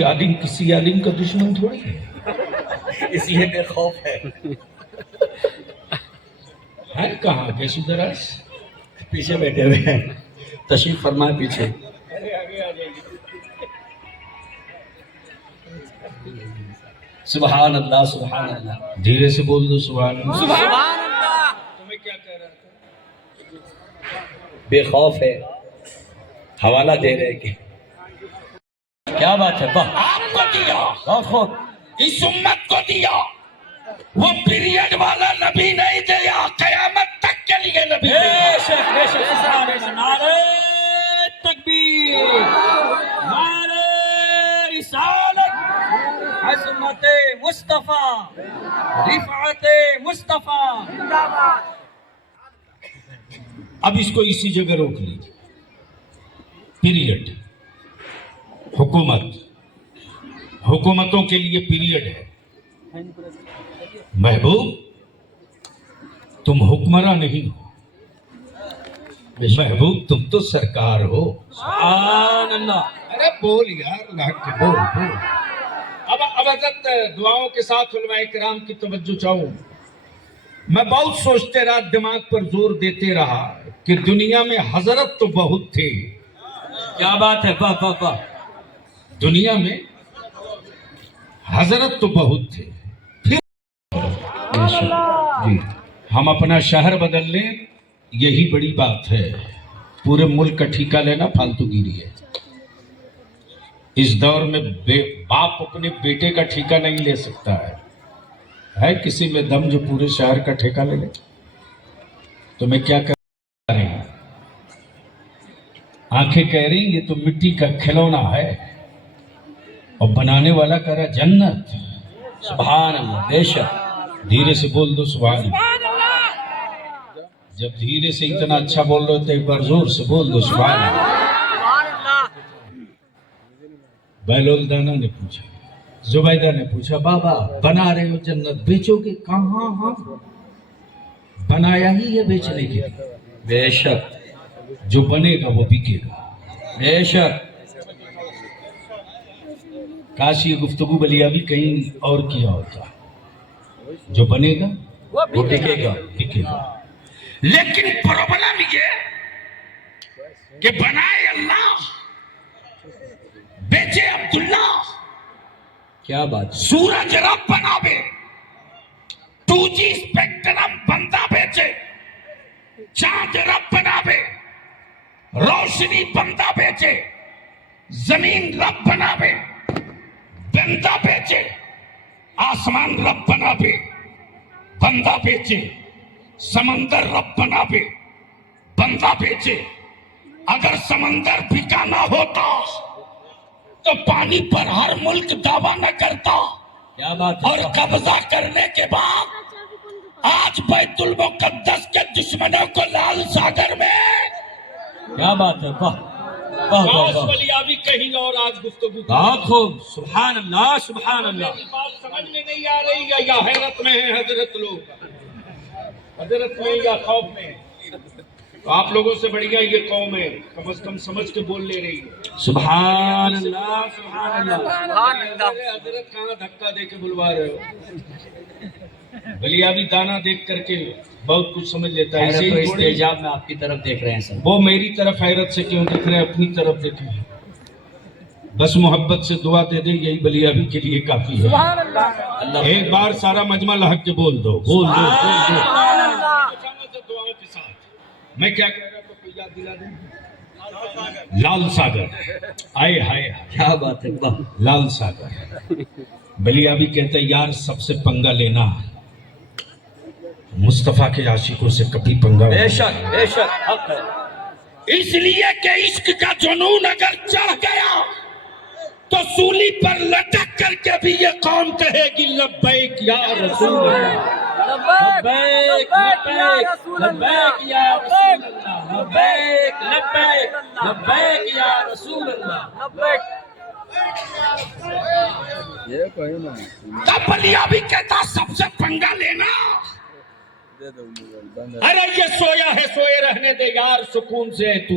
کوئی عالم کسی عالم کا دشمن تھوڑی ہے، اس لیے بے خوف ہے. ہے کہاں کیسی طرح پیچھے بیٹھے ہوئے ہیں، تشریف فرمائے پیچھے. سبحان اللہ سبحان اللہ. دھیرے سے بول دو سبحان اللہ. سبحان اللہ. تمہیں کیا کہہ رہا تھا؟ بے خوف ہے، حوالہ دے رہے کہ کیا بات ہے. واہ، آپ کو دیا، بہت خوب. اس امت کو دیا. وہ پیریڈ والا نبی نہیں دیا، قیامت تک کے لیے نبی بے دیا. شک بے شک. سبحان اللہ. نعرہ تکبیر، نعرہ رسالت، عظمت مصطفیٰ، رفعت مصطفیٰ. اب اس کو اسی جگہ روک لیجیے. پیریڈ، حکومت، حکومتوں کے لیے پیریڈ ہے. محبوب تم حکمراں نہیں ہو، محبوب تم تو سرکار ہو. سبحان اللہ. ارے بول یار، اللہ کے بول بول. اب حضرت دعاؤں کے ساتھ علماء کرام کی توجہ چاہوں. میں بہت سوچتے رہا، دماغ پر زور دیتے رہا کہ دنیا میں حضرت تو بہت تھے. کیا بات ہے. واہ واہ واہ. دنیا میں حضرت تو بہت تھے. پھر جی ہم اپنا شہر بدل لیں، یہی بڑی بات ہے. پورے ملک کا ٹھیکہ لینا فالتو گیری ہے. اس دور میں باپ اپنے بیٹے کا ٹھیکہ نہیں لے سکتا ہے کسی میں دم جو پورے شہر کا ٹھیکہ لے لے. تو میں کیا کر رہے ہیں؟ آنکھیں کہہ رہی یہ تو مٹی کا کھلونا ہے، اور بنانے والا کہہ رہا جنت. سبحان اللہ. بے شک. دھیرے سے بول دو سبحان اللہ. جب دھیرے سے اتنا اچھا بول رہے ہو تو ایک بار زور سے بول دو سبحان اللہ. بیلولدانہ نے پوچھا، زبیدہ نے پوچھا، بابا بنا رہے ہو جنت، بیچو گے؟ کہاں؟ ہاں بنایا ہی ہے بیچنے کے لیے. بے شک جو بنے گا وہ بکے گا. بے شک. کاش یہ گفتگو بلیابی کہیں اور کیا ہوتا. جو بنے گا وہ بکے گا. بکے گا. لیکن پرابلم یہ کہ بنائے اللہ، بیچے عبداللہ. کیا بات ہے. سورج رب بناوے، 2G اسپیکٹرم بندہ بیچے. چاند رب بناوے، روشنی بندہ بیچے. زمین رب بناوے، بندہ بیچے. آسمان رب بناوے، بندہ بیچے. سمندر رب بناوے، بندہ بیچے. اگر سمندر بکا نہ ہوتا تو پانی پر ہر ملک دعویٰ نہ کرتا. کیا بات ہے. اور قبضہ کرنے کے بعد آج بیت المقدس کے دشمنوں کو لال ساگر میں کیا بات ہے. واہ واہ واہ واہ. ولیابی کہیں اور آج گفتگو. بہت خوب. سبحان اللہ سبحان اللہ. بات سمجھ میں نہیں آ رہی ہے، یا حیرت میں ہے حضرت لوگ، حضرت میں یا خوف میں. تو آپ لوگوں سے بڑھیا یہ قوم ہے، کم از کم سمجھ کے بول لے رہی ہے. سبحان اللہ سبحان اللہ. حضرت کہاں دھکا دے کے بلوا رہے ہو. بلیابی دانا دیکھ کر کے بہت کچھ سمجھ لیتا ہے. حیرت و استعجاب میں آپ کی طرف دیکھ رہے ہیں سر. وہ میری طرف حیرت سے کیوں دیکھ رہے ہیں، اپنی طرف دیکھیں. بس محبت سے دعا دے دے، یہی بلیابی کے لیے کافی ہے. اللہ. ایک بار سارا مجمع لہک کے بول دو، بول دو، بول دو. دعاؤں کے ساتھ میں کیا کہہ رہا تھا، یاد دلا دیں. لال ساگر، آئے ہائے کیا بات ہے. واہ. لال ساگر. بلیابی کہتے ہیں یار سب سے پنگا لینا، مصطفیٰ کے عاشقوں سے کبھی پنگا. بے شک بے شک. حق ہے. اس لیے کہ عشق کا جنون اگر چڑھ گیا تو سولی پر لٹک کر کے بھی یہ قوم کہے گی لبیک یا رسول اللہ. لبیک لبیک لبیک یا رسول اللہ. لبیک لبیک لبیک یا رسول اللہ. تب بلیابی کہتا سب سے پنگا لینا. ارے یہ سویا ہے سوئے رہنے دے یار، سکون سے ہے تو.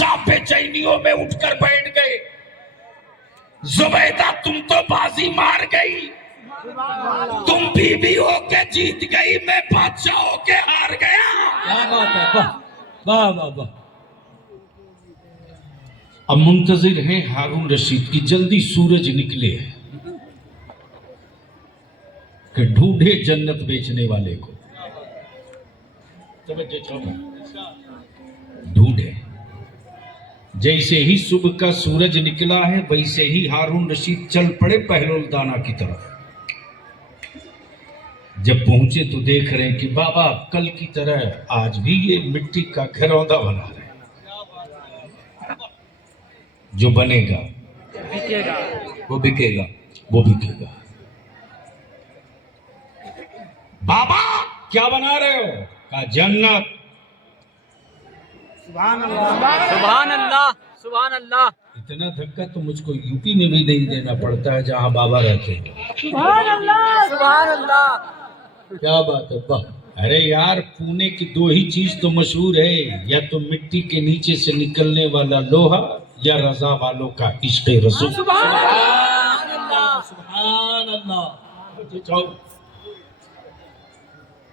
بادشاہ بے چینیوں میں اٹھ کر بیٹھ گئے. زبیدہ تم تو بازی مار گئی, تم بیوی ہو کے جیت گئی, میں بادشاہ ہو کے ہار گیا. کیا بات ہے, واہ واہ واہ واہ. اب منتظر ہیں ہارون رشید کی جلدی سورج نکلے کہ ڈھونڈے جنت بیچنے والے کو. ڈھونڈے. جیسے ہی صبح کا سورج نکلا ہے ویسے ہی ہارون رشید چل پڑے پہلول دانا کی طرف. جب پہنچے تو دیکھ رہے ہیں کہ بابا کل کی طرح آج بھی یہ مٹی کا گھروندا بنا رہے ہیں. جو بنے گا وہ بکے گا. وہ بکے گا. بابا کیا بنا رہے ہو؟ کہا جنت. سبحان اللہ سبحان اللہ. اتنا دھکا تو مجھ کو یو پی میں بھی نہیں دینا پڑتا ہے جہاں بابا رہتے ہیں. سبحان اللہ سبحان اللہ. کیا بات ہے. واہ. ارے یار پونے کی دو ہی چیز تو مشہور ہے, یا تو مٹی کے نیچے سے نکلنے والا لوہا یا رضا والوں کا عشق رسول. سبحان اللہ سبحان اللہ.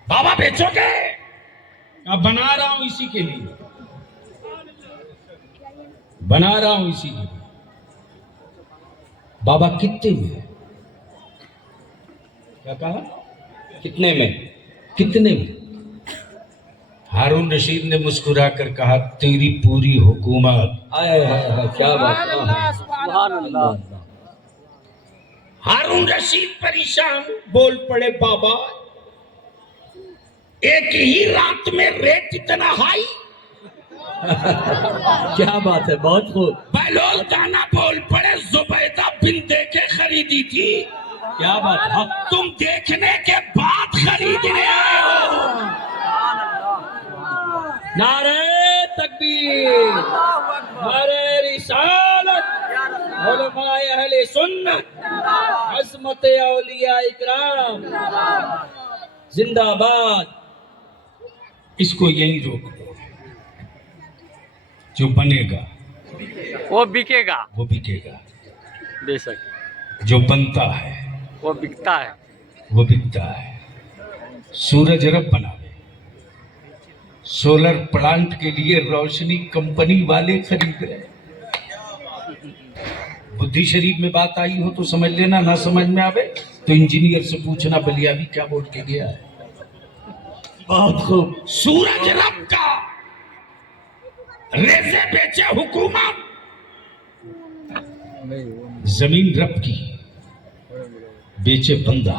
بابا بیچو گے؟ اب بنا رہا ہوں اسی کے لیے, بنا رہا ہوں اسی کے لیے. بابا کتنے میں؟ کیا کہا؟ کتنے میں؟ کتنے میں؟ ہارون رشید نے مسکرا کر کہا تیری پوری حکومت. آئے کیا بات ہے. سبحان اللہ. ہارون رشید پریشان بول پڑے بابا ایک ہی رات میں ریٹ اتنا ہائی. کیا بات ہے, بہت خوب. بہلول دانا بول پڑے زبیدہ بن دیکھے خریدی تھی, کیا بات ہے. تم دیکھنے کے بعد خریدنے آئے ہو. نعرہ تکبیر, نعرہ رسالت, علماء اہل سنت, عصمت اولیاء اکرام زندہ باد. اس کو یہیں روک دو. جو بنے گا وہ بکے گا. وہ بکے گا. بے شک. جو بنتا ہے وہ بکتا ہے. وہ بکتا ہے. سورج رب بنا دے. سولر پلانٹ کے لیے روشنی کمپنی والے خرید رہے. بدھی شریف میں بات آئی ہو تو سمجھ لینا, نہ سمجھ میں آوے تو انجینئر سے پوچھنا بلیابی کیا بول کے گیا ہے. بہت خوب. سورج رب کا, ریزے بیچے حکومت, زمین رب کی بیچے بندہ.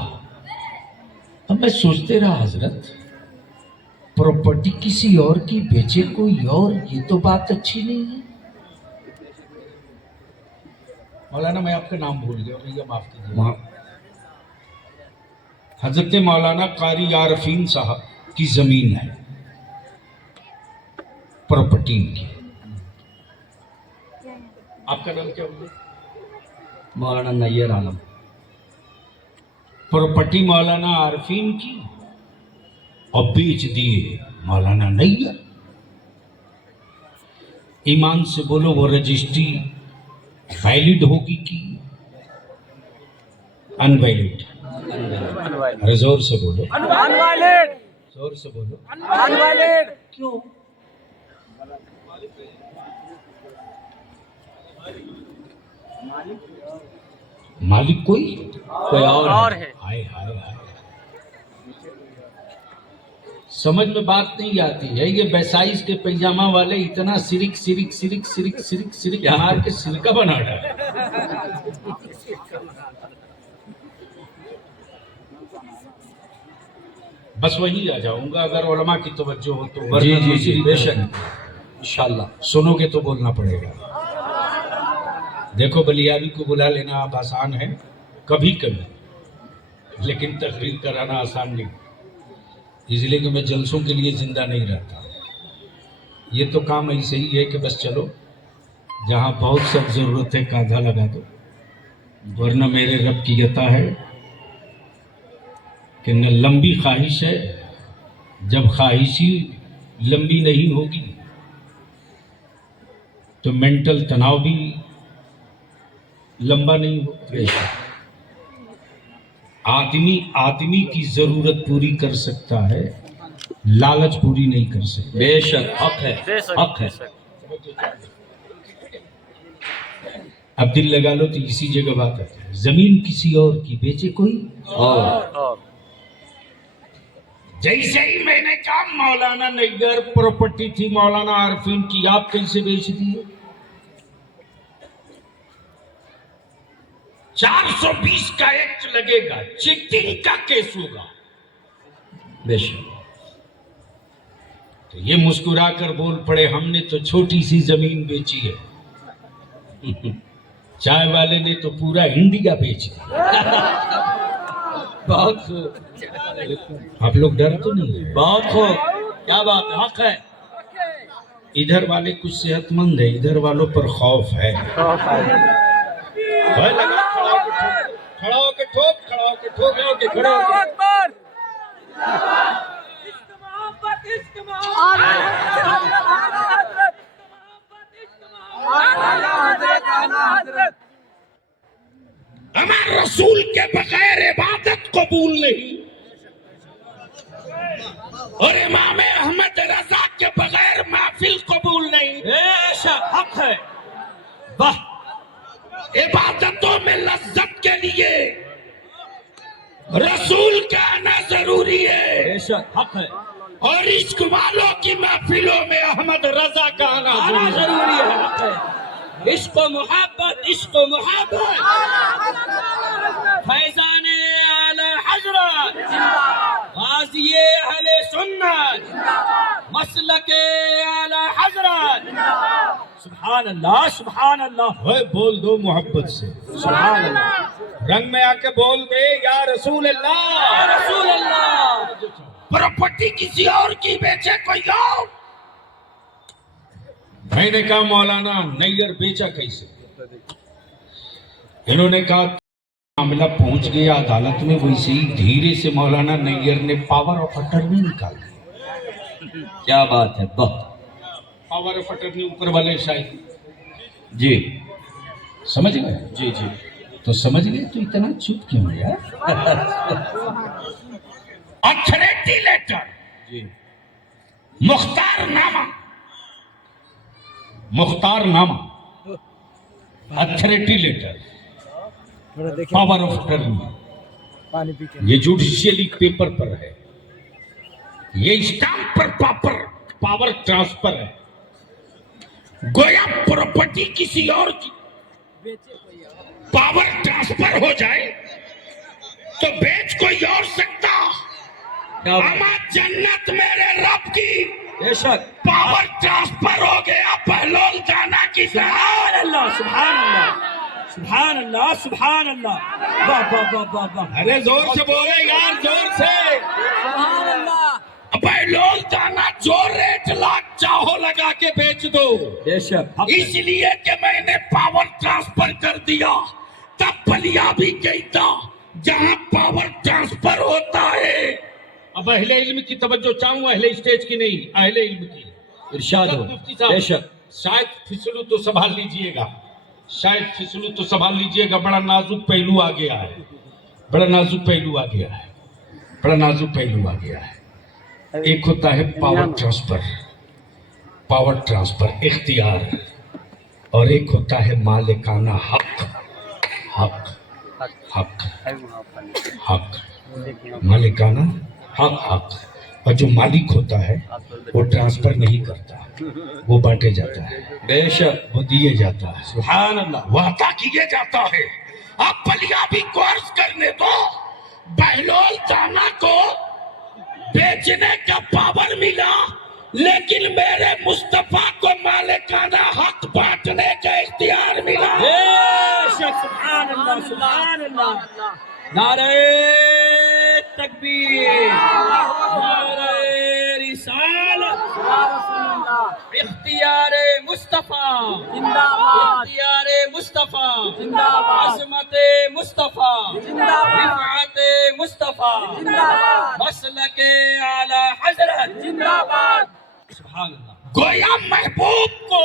اب میں سوچتے رہا حضرت پراپرٹی کسی اور کی بیچے کوئی اور, یہ تو بات اچھی نہیں ہے. مولانا میں آپ کا نام بھول گیا, بھیا معاف کیجیے. حضرت مولانا قاری عارفین صاحب کی زمین ہے پراپرٹی کی. آپ کا نام کیا ہوگا؟ مولانا نیر عالم. پراپرٹی مولانا عارفین کی اور بیچ دیے مولانا نیر. ایمان سے بولو وہ رجسٹری ویلڈ ہوگی کی ان ویلڈ؟ ارے زور سے بولو, انوالڈ. زور سے بولو. انوالڈ. کیوں؟ مالک کوئی اور ہے. ہائے ہائے ہائے. سمجھ میں بات نہیں آتی ہے. یہ بیسائز کے پیجامہ والے اتنا سرک سرک سرک سرک سرک سرک مار کے سرکہ بنا ڈالا. بس وہی آ جاؤں گا اگر علماء کی توجہ ہو تو. جی جی جی بے شک انشاءاللہ. سنو گے تو بولنا پڑے گا. دیکھو بلیابی کو بلا لینا اب آسان ہے کبھی کبھی, لیکن تقریر کرانا آسان نہیں, اس لیے کہ میں جلسوں کے لیے زندہ نہیں رہتا. یہ تو کام ایسے ہی ہے کہ بس چلو جہاں بہت سب ضرورت ہے کاندھا لگا دو, ورنہ میرے رب کی عطا ہے کہ نہ لمبی خواہش ہے, جب خواہش ہی لمبی نہیں ہوگی تو مینٹل تناؤ بھی لمبا نہیں ہوگا. آدمی کی ضرورت پوری کر سکتا ہے, لالچ پوری نہیں کر سکتا. بے شک حق ہے, حق ہے. اب دل لگا لو تو اسی جگہ بات ہے. زمین کسی اور کی بیچے کوئی اور جیسے ہی میں نے کہا مولانا نگر پراپرٹی تھی مولانا عارفین کی, آپ کیسے بیچ دیے؟ 420 کا ایکٹ لگے گا, چیٹنگ کا کیس ہوگا. بے شک. تو یہ مسکرا کر بول پڑے ہم نے تو چھوٹی سی زمین بیچی ہے, چائے والے نے تو پورا انڈیا بیچ دیا. بہت خوب, آپ لوگ ڈر تو نہیں ہے؟ بہت خوب, کیا بات ہے, حق ہے. ادھر والے کچھ صحت مند ہے, ادھر والوں پر خوف ہے. کھڑا ہو کے ٹھوک, کھڑا ہو کے ٹھوک, کھڑا ہو کے کھڑا ہو کے. ہمارے رسول کے بغیر عبادت قبول نہیں, اور امام احمد رضا کے بغیر محفل قبول نہیں. بے شک حق ہے. واہ, عبادتوں میں لذت کے لیے رسول کا آنا ضروری ہے, بے شک حق ہے. اور عشق والوں کی محفلوں میں احمد رضا کا آنا آنا ضروری ضروری ہے, حق ہے. عشق و محبت, عشق و محبت. فیضان اعلی حضرت, غازی اہل سنت, مسلک اعلی حضرت. سبحان اللہ, سبحان اللہ. ہے. بول دو محبت سے سبحان اللہ. رنگ میں آ کے بول دے یا رسول اللہ, یا رسول اللہ. پراپرٹی کسی اور کی بیچے کوئی اور. میں نے کہا مولانا نیر بیچا کیسے؟ انہوں نے کہا معاملہ پہنچ گیا عدالت میں, ویسے ہی دھیرے سے مولانا نیر نے پاور آف اٹرنی نکال دی. کیا بات ہے, بہت. پاور آف اٹرنی اوپر والے شاید جی سمجھ گئے. جی جی. تو سمجھ گئے تو اتنا چپ کیوں ہے یار؟ اتھارٹی لیٹر, جی مختار نامہ, مختار نامہ, authority letter, power of attorney, یہ جوڈیشیلی پیپر پر ہے, یہ اسٹامپ پر پاور ٹرانسفر ہے. گویا پراپرٹی کسی اور کی پاور ٹرانسفر ہو جائے تو بیچ کوئی اور سکتا. اما جنت میرے رب کی بے شک. پاور ٹرانسفر ہو گیا بہلول جانا کی. سبحان اللہ, سبحان اللہ, سبحان اللہ, سبحان اللہ. واہ واہ واہ واہ واہ. ارے زور سے بولے یار, زور سے. سبحان اللہ. بہلول جانا جو ریٹ لاکھ چاہو لگا کے بیچ دو, بے شک. اس لیے کہ میں نے پاور ٹرانسفر کر دیا. تب بلیا بھی گئی تھا جہاں پاور ٹرانسفر ہوتا ہے. اب اہل علم کی توجہ چاہوں, اہل اسٹیج کی نہیں, اہل علم کی. ارشاد ہو. بے شک. شاید پھسلو تو سنبھال لیجئے گا, شاید پھسلو تو سنبھال لیجئے گا. بڑا نازک پہلو آ گیا ہے, بڑا نازک پہلو آ گیا ہے, بڑا نازک پہلو آ گیا ہے. ایک ہوتا ہے پاور ٹرانسفر, پاور ٹرانسفر اختیار, اور ایک ہوتا ہے مالکانہ حق. حق حق حق, مالکانہ حق. اور جو مالک ہوتا ہے وہ ٹرانسفر نہیں کرتا, وہ بانٹے جاتا ہے. بے شک. وہ دیے جاتا ہے. سبحان اللہ. وعدہ کیے جاتا ہے. اب بلیا بھی کورس کرنے دو. بہلول جانا کو بیچنے کا پاور ملا, لیکن میرے مصطفیٰ کو مالکانہ حق بانٹنے کا اختیار ملا. بے شک. سبحان اللہ, سبحان اللہ. نعرہ تکبیر, نعرہ رسالت, اختیار مصطفیٰ, اختیار مصطفیٰ, عظمت مصطفیٰ, رفعت مصطفیٰ, مسلک اعلی حضرت. سبحان اللہ. گویا محبوب کو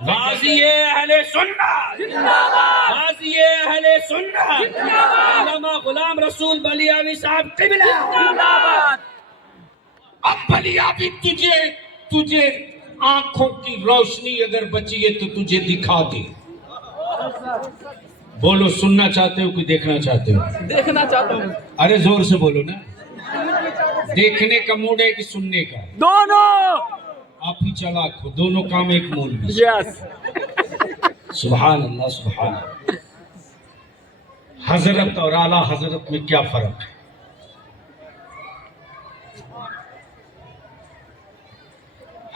غازی اہل سنت، غازی اہل سنت، علامہ غلام رسول بلیاوی صاحب قبلہ۔ اب بلیاوی تجھے آنکھوں کی روشنی اگر بچی ہے تو تجھے دکھا دے۔ بولو سننا چاہتے ہو کہ دیکھنا چاہتے ہو؟ دیکھنا چاہتا ہوں۔ ارے زور سے بولو نا، دیکھنے کا موڈ ہے کہ سننے کا؟ دونوں۔ آپ ہی چلاک ہو، دونوں کام ایک مول میں۔ یس۔ سبحان اللہ سبحان اللہ۔ حضرت اور اعلیٰ حضرت میں کیا فرق ہے؟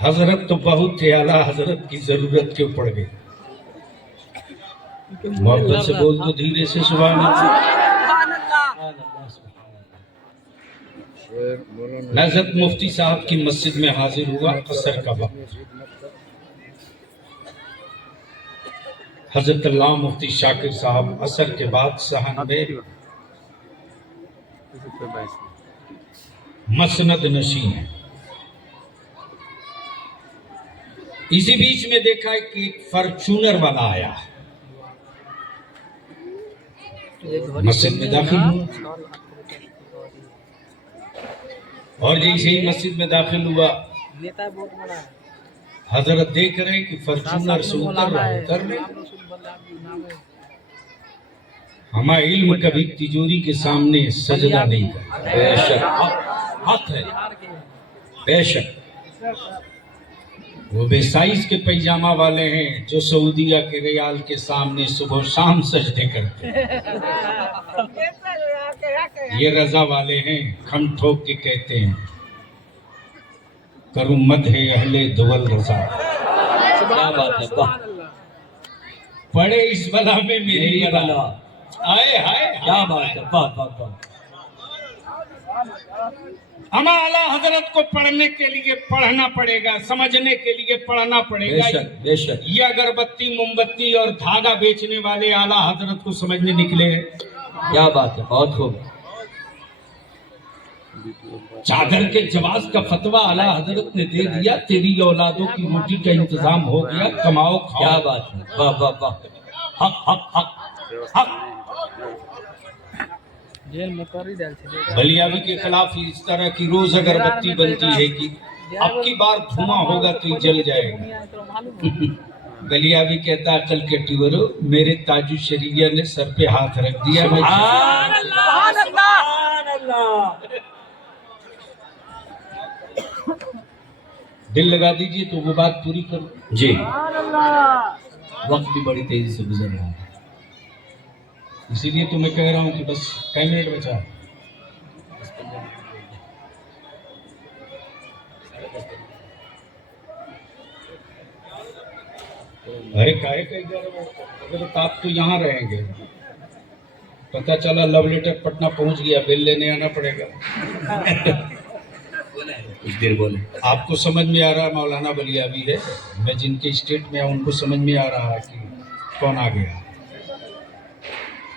حضرت تو بہت تھے، اعلیٰ حضرت کی ضرورت کیوں پڑ گئی؟ محبت سے بول دو دھیرے سے، سبحان اللہ۔ سبحان اللہ۔ نظرت مفتی صاحب کی مسجد میں حاضر ہوا عصر کا وقت۔ حضرت علامہ مفتی شاکر صاحب عصر کے بعد صحن میں مسند نشین ہیں۔ اسی بیچ میں دیکھا ہے کہ ایک فرچونر والا آیا، مسجد میں داخل ہوا، اور جیسے ہی مسجد میں داخل ہوا حضرت دیکھ رہے کہ فرچونر سے اتر رہے۔ ہمارا علم کبھی تجوری کے سامنے سجدہ نہیں کرتا، بے شک حق ہے، بے شک۔ وہ بے سائز کے پیجامہ والے ہیں جو سعودیہ کے ریال کے سامنے صبح و شام سجدے کرتے ہیں، یہ رضا والے ہیں، کھم ٹھوک کے کہتے ہیں کروں مدح اہل دول رضا۔ کیا بات ہے، واہ پڑے اس بلا میں میری بلا، آئے ہائے کیا بات ہے، واہ واہ واہ۔ ہم اعلیٰ حضرت کو پڑھنے کے لیے پڑھنا پڑے گا، سمجھنے کے لیے پڑھنا پڑے بے گا۔ شک بے شک، یہ اگربتی موم بتی اور دھاگا بیچنے والے اعلیٰ حضرت کو سمجھنے نکلے ہیں۔ کیا بات ہے، بہت خوب۔ چادر کے جواز کا فتویٰ اعلیٰ حضرت نے دے دیا، تیری اولادوں کی روٹی کا انتظام ہو گیا، کماؤ کیا کھاؤ۔ بات ہے، واہ واہ واہ، حق حق حق حق۔ بلیاوی کے خلاف اس طرح کی روز اگربتی بنتی ہے کہ اب کی بار دھواں ہوگا تو یہ جل جائے گا۔ بلیاوی کہتا عقل کے ٹیورو، میرے تاج الشریعہ نے سر پہ ہاتھ رکھ دیا، میں سبحان اللہ سبحان اللہ۔ دل لگا دیجئے تو وہ بات پوری کرو۔ جی، وقت بھی بڑی تیزی سے گزر رہا ہے، اسی لیے تو میں کہہ رہا ہوں کہ بس کئی منٹ بچا۔ ارے کاہے کہیں جا رہے ہو؟ اگر آپ تو یہاں رہیں گے، پتہ چلا لو لیٹر پٹنہ پہنچ گیا، بل لینے آنا پڑے گا۔ کچھ دیر بولے۔ آپ کو سمجھ میں آ رہا ہے مولانا بلیاوی ہے، میں جن کے اسٹیٹ میں ہوں ان کو سمجھ میں آ رہا ہے کہ کون آ گیا۔